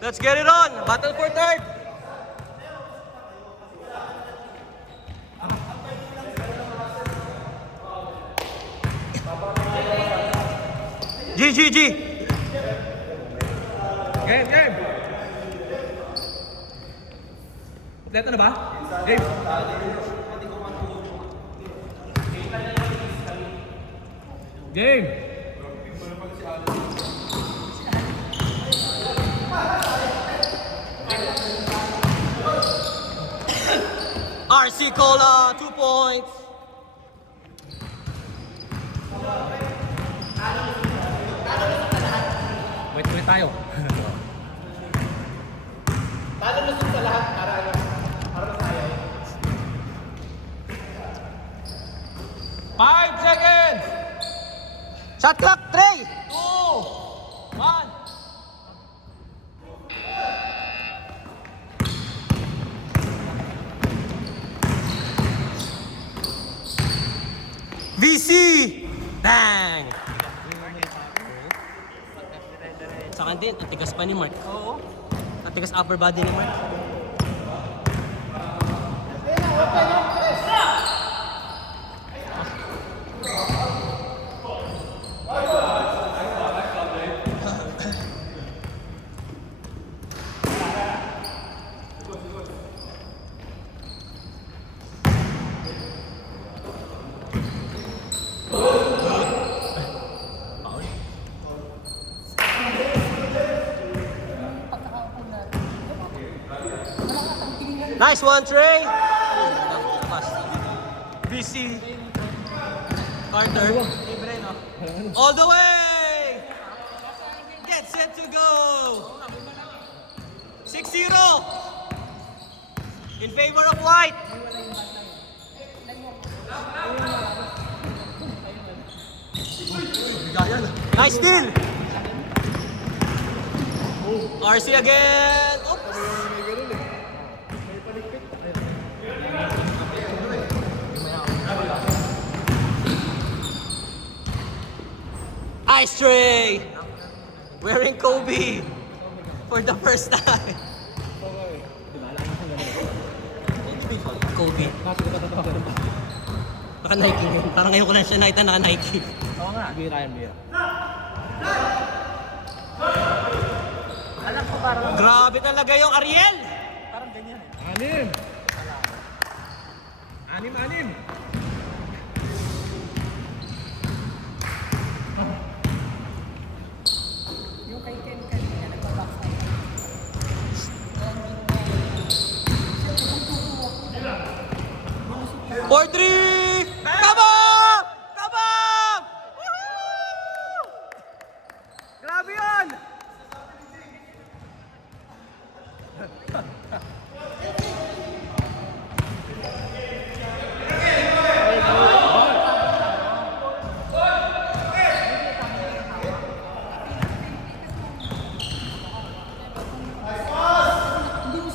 Let's get it on! Battle for third! G! Game! Kompleto na ba? Game! Game! RC Cola, 2 points! Wait tayo. Talo na sa lahat para tayo. 5 seconds! Shot clock, 3! 2! 1! VC! Bang! Sa akin din, atigas pa ni Mark. Oo. Atigas upper body ni Mark. Nice one, Trey! BC. Carter. All the way! Get set to go! 6-0! In favor of white! Nice steal! RC again! Oops! Ice Tray! Wearing Kobe for the first time. Kobe. Naka-Nike yun. Parang ngayon ko lang siya nakita naka-Nike. Oo nga. Bira yan, bira. Alam ko parang Grabe talaga yung Ariel! parang ganyan eh. 6! 6! Yung kay Ken kanina nagbabackside. 4-3! Come on! Come on! Woohoo! Grabe yun!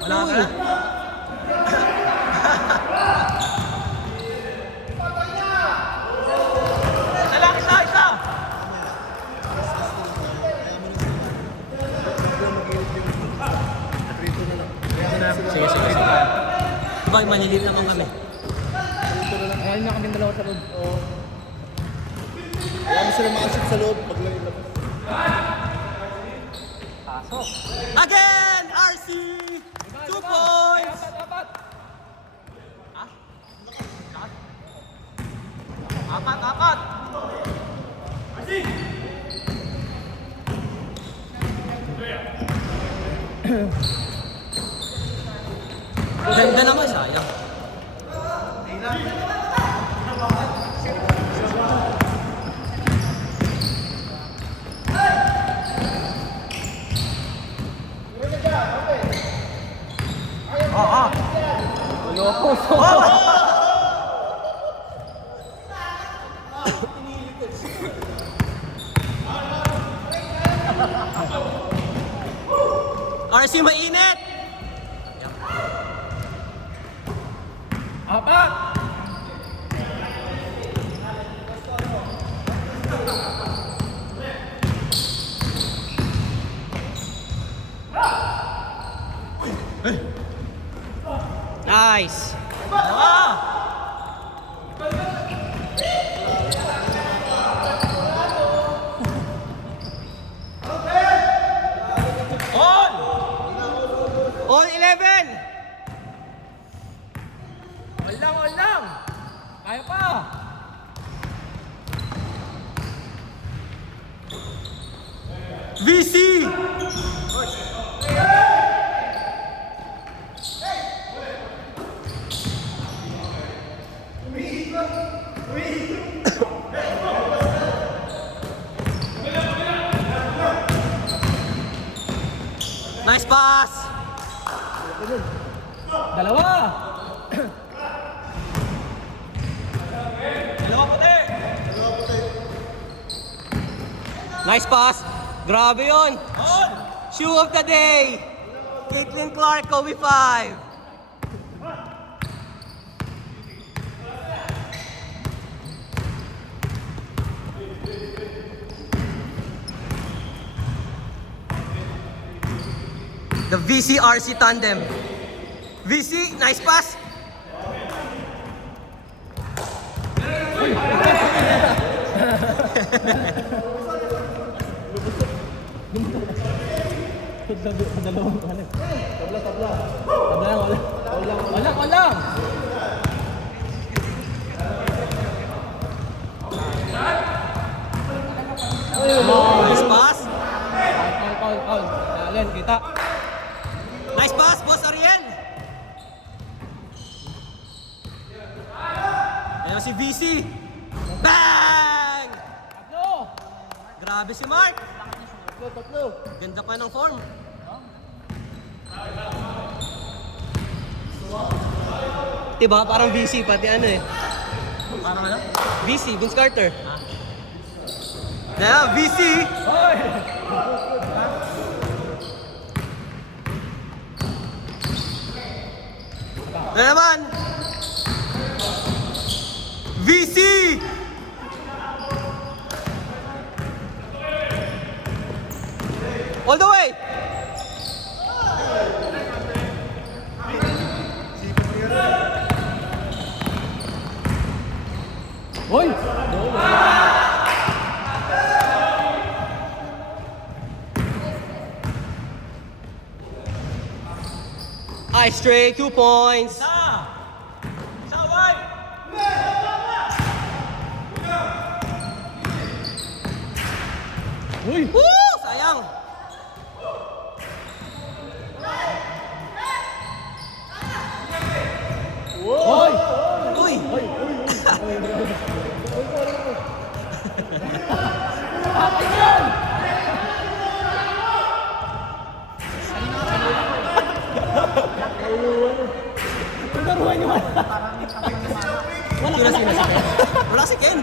Wala ka na? Isa! Sige. Diba, manilip naman kami. Ayaw na kami dalawa sa loob. Oo. Kaya mo sila makasip sa loob pag lang ilabas. Pasok. Again! RC! 2 points! Apat! Apat! Ganda naman, sayang. RC mainit! Apat! Nice! Dalawa! On 11! On lang! Kaya pa! VC! Nice pass! Dalawa! Nice pass! Grabe yun! Shoe of the day! Caitlin Clark, Kobe 5! The VC-RC tandem. VC, nice pass! Dalawang ano. Tabla. Tabla lang, wala. Wala. Nice pass! Foul. Alin, kita. Nice pass, Boss Ariel! Ayan si VC! Bang! Tatlo! Grabe si Mark! Tatlo. Ganda pa ng form. Diba? Parang VC, pati ano eh. Parang ano? VC, Vince Carter. Yeah, VC! Hoy! Na naman! VC! All the way! Hoy! Ice tray, 2 points. Uy! Woo! Sayang! Hoy! Uy! Laruan nyo wala. Wala si Ken. Wala si Ken.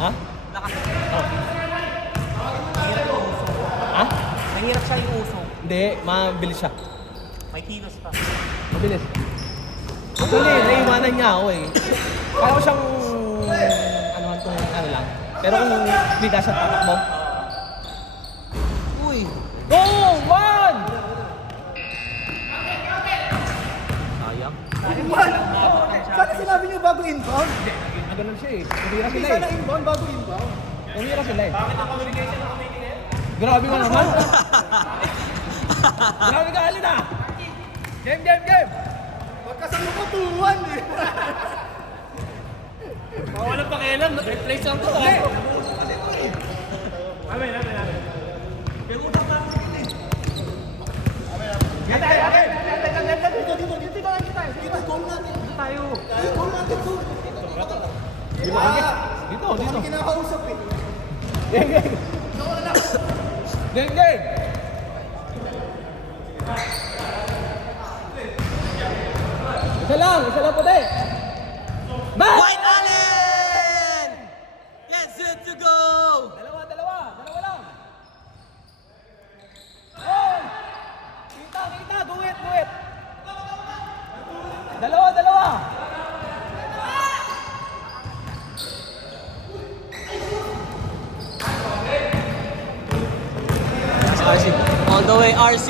Ha? Ha? Nahirap siya yung uso. Hindi, mabilis siya. May kilos pa. Mabilis. Actually, naiwanan niya ako eh. Kaya ko siyang ano lang. Pero kung hindi ka siya tatakbo. Uy! Go! One! Sayang. Sana sinabi niyo bago inbound? Ganun siya eh. Tumira Hindi sila sana eh. inbound bago inbound. Tumira sila eh. Bakit ang communication ng Grabe ka naman. Grabe ka, Alin ah! Game! Magkasama ko tuwan eh. Walang pakialam. Replace lang to. Dito, goal natin. Dito tayo. Goal natin to. Dito. Kami kinakausap eh. Game! Isa lang puti! Back! White Allen! Gets it to go! Dalawa lang! Oh! Kita! Do it! Dalawa! RC. On the way, RC!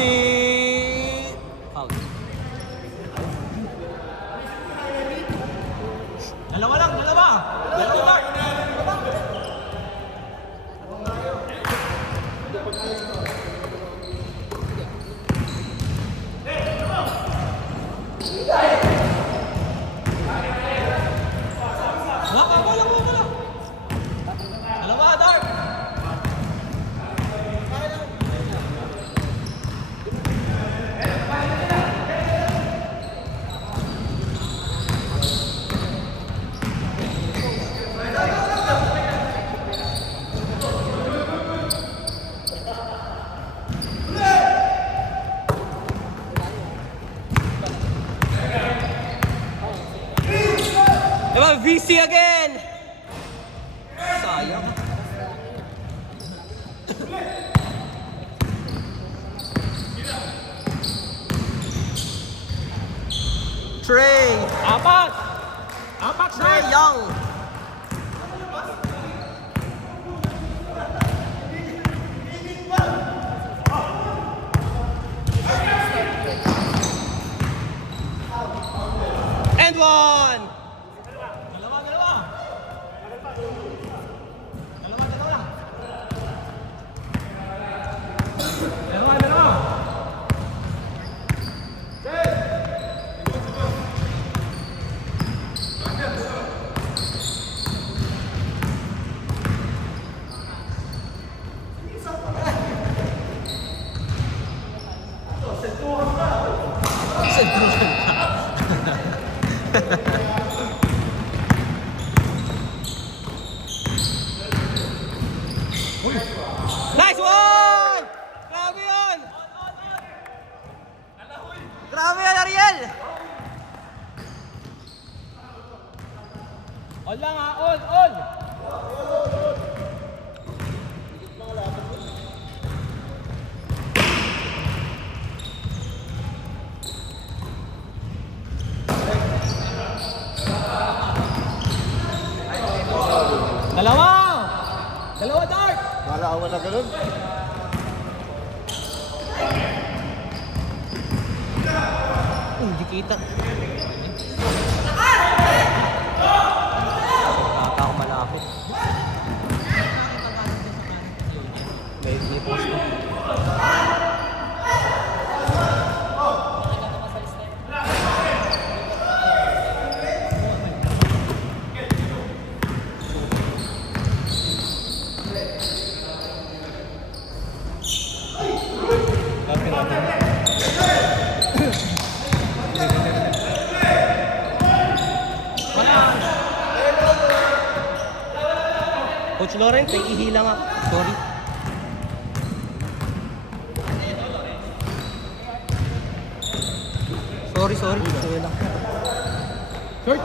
Dalawa, Dark! Diba, VC again! Sayang. Trey! Apat! Apat, Trey Dark! Young! And one! Dalawa, dalawa! Dalawa, dalawa! Dalawa, dalawa! Nice one! Grabe yun! Grabe yun, Ariel! All lang ha, all! Dalawa! Dalawa, Dark! Malaawa na ganun. Hindi kita. Bata ako malapit. May post ko. Coach Loren, may ihilang ako. Sorry. Sorry. Sorry lang. Short!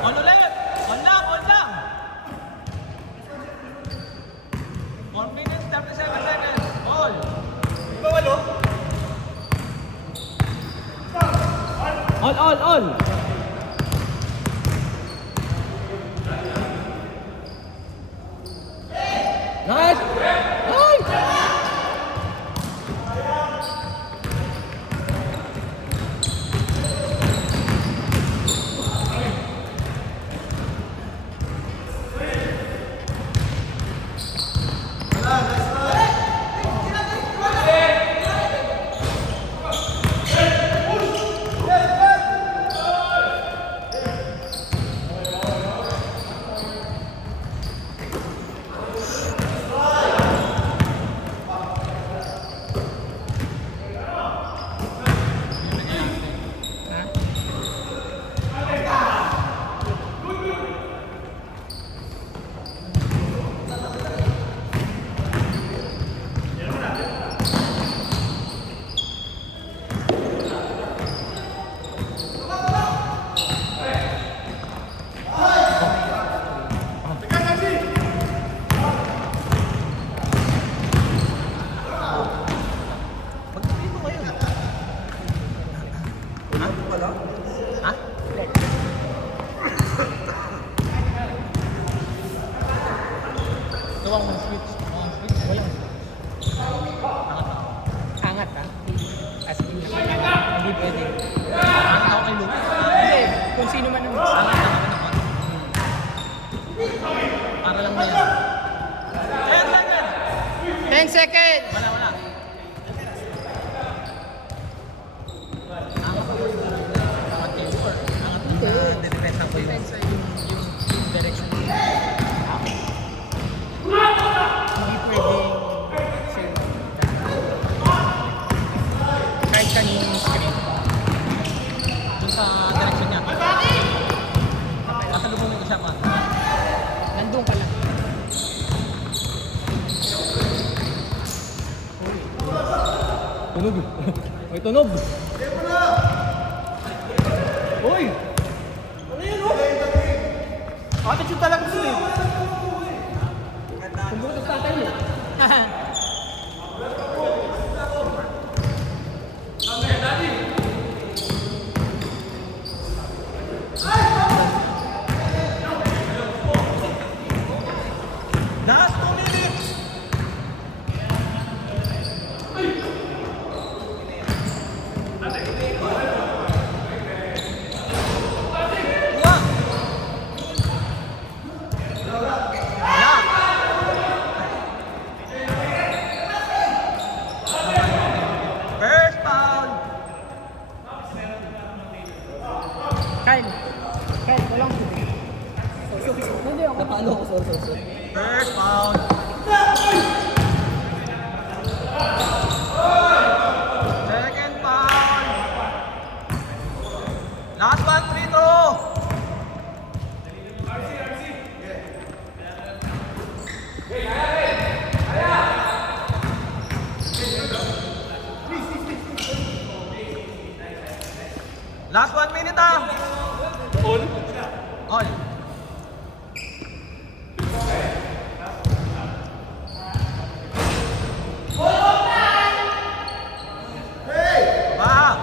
On ulit! On lang! 1 minute, 37 seconds. All! All! Nice! Ha? Tuwang mo switch. Wala. Angat ka? As in, hindi pwede. Ako kay Luke. Hindi, kung sino man ang angat ka naman ako. Para lang na yan. 10 seconds! 10 seconds! Wala. Angat kayo or angat mo na depensa ko yung direction. Hindi pwedeng save. Kahit kaninong screen. Dun sa direction niya. Kasalubungin ko siya pa. Nandun ka lang. Tunog. May tunog. Uy! Attitude talaga gusto eh. Pumbutas tatay mo. Last 2 minutes! First foul! Kyle, walang hindi. Hindi ako. Napalo ko, sorry. First foul! Second foul! Last one, free throw! Last 1 minute ah! All? All. Ba!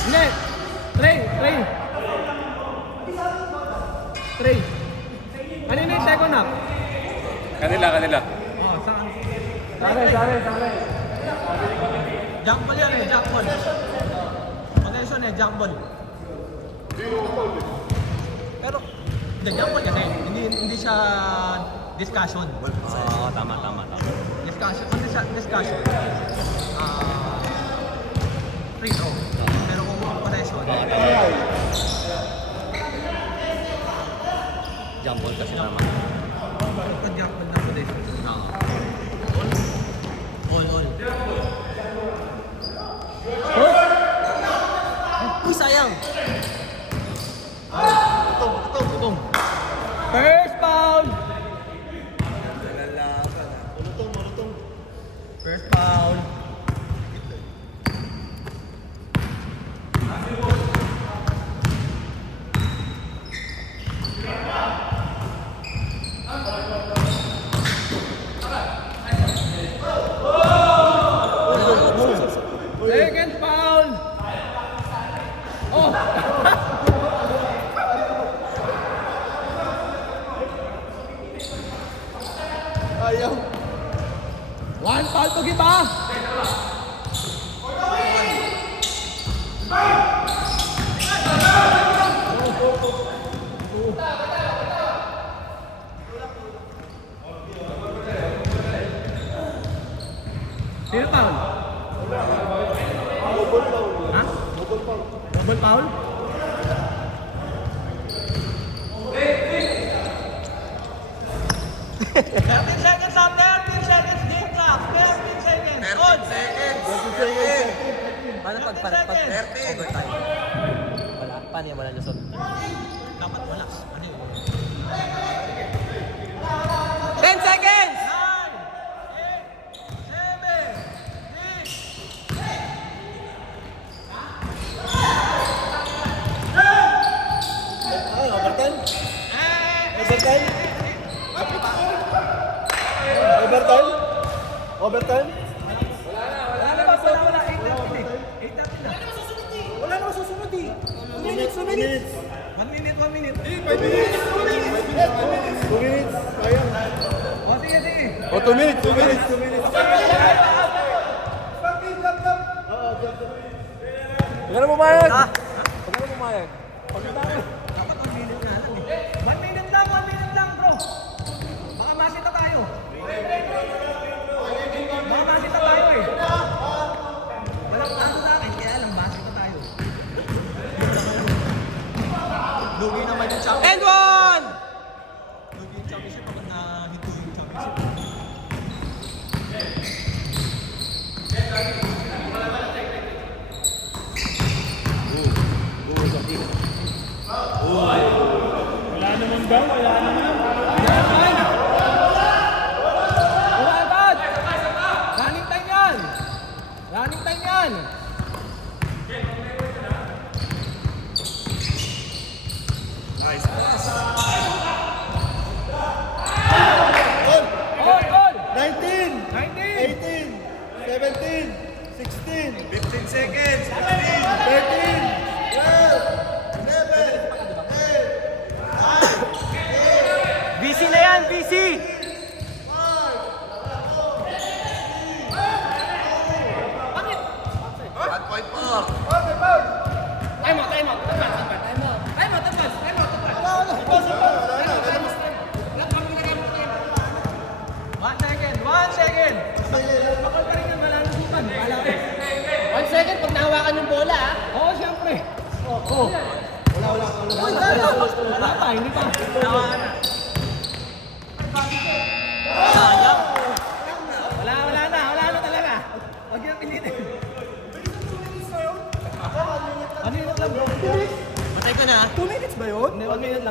Hindi. Trey. Ano yung second half? Kanila. Oh, saan? Sabi. Jump ball yan eh, jump ball. Connection eh, jump ball. Pero, hindi, jump ball kasi. Hindi siya discussion. Oo, tama. Discussion, kung discussion, free throw. Pero kung connection, Jump ball kasi naman. kung jump ball na connection. All. Uy, sayang! Tutong. First foul. First foul. Second foul. Oh. Ayaw. One foul to give ah. Sino foul? Ha? Double foul? Seconds up there, 10 seconds, game clock, 10 seconds, on! Paano pag overtime? Wala. Paano yung wala lusot? Dapat wala. Ano yun? 10 seconds! 9, 8, 7, 6, Ay, overtime. Overtime? Overtime? Overtime? Wala na ba? Wala. 8:30 na. 8:30 na. Wala na masusunod eh. 2 minutes, 2 minutes. 1 minute, 1 minute. 2 minutes. Sayang. O, sige. Oh, 2 minutes, 2 minutes, 2 minutes. Huwag ka na pumayag. Huwag ka na pumayag. Dapat 1 minute nga lang eh. 1 minute lang, bro. Baka masita tayo. Eh. Walang ano sa akin, kaya lang masita tayo. Lugi naman yung championship. And one! Lugi yung championship kapag na-hit yung championship. Agad! Running time yan! Running time yan! All! 19, 19! 18, 17, 16, 15 seconds. 13, 12, 11, BC na yan, BC! At point po. One second! Bakal pa rin yung malalusutan. Wala ko. 1 second pag nahawakan yung bola ah. Oo, siyempre. Oo. Wala pa, hindi pa. Wala na talaga. Huwag yung pilitin. Ano yun lang bro? Matay ko na. 2 minutes ba yun? Hindi, 1 minute lang.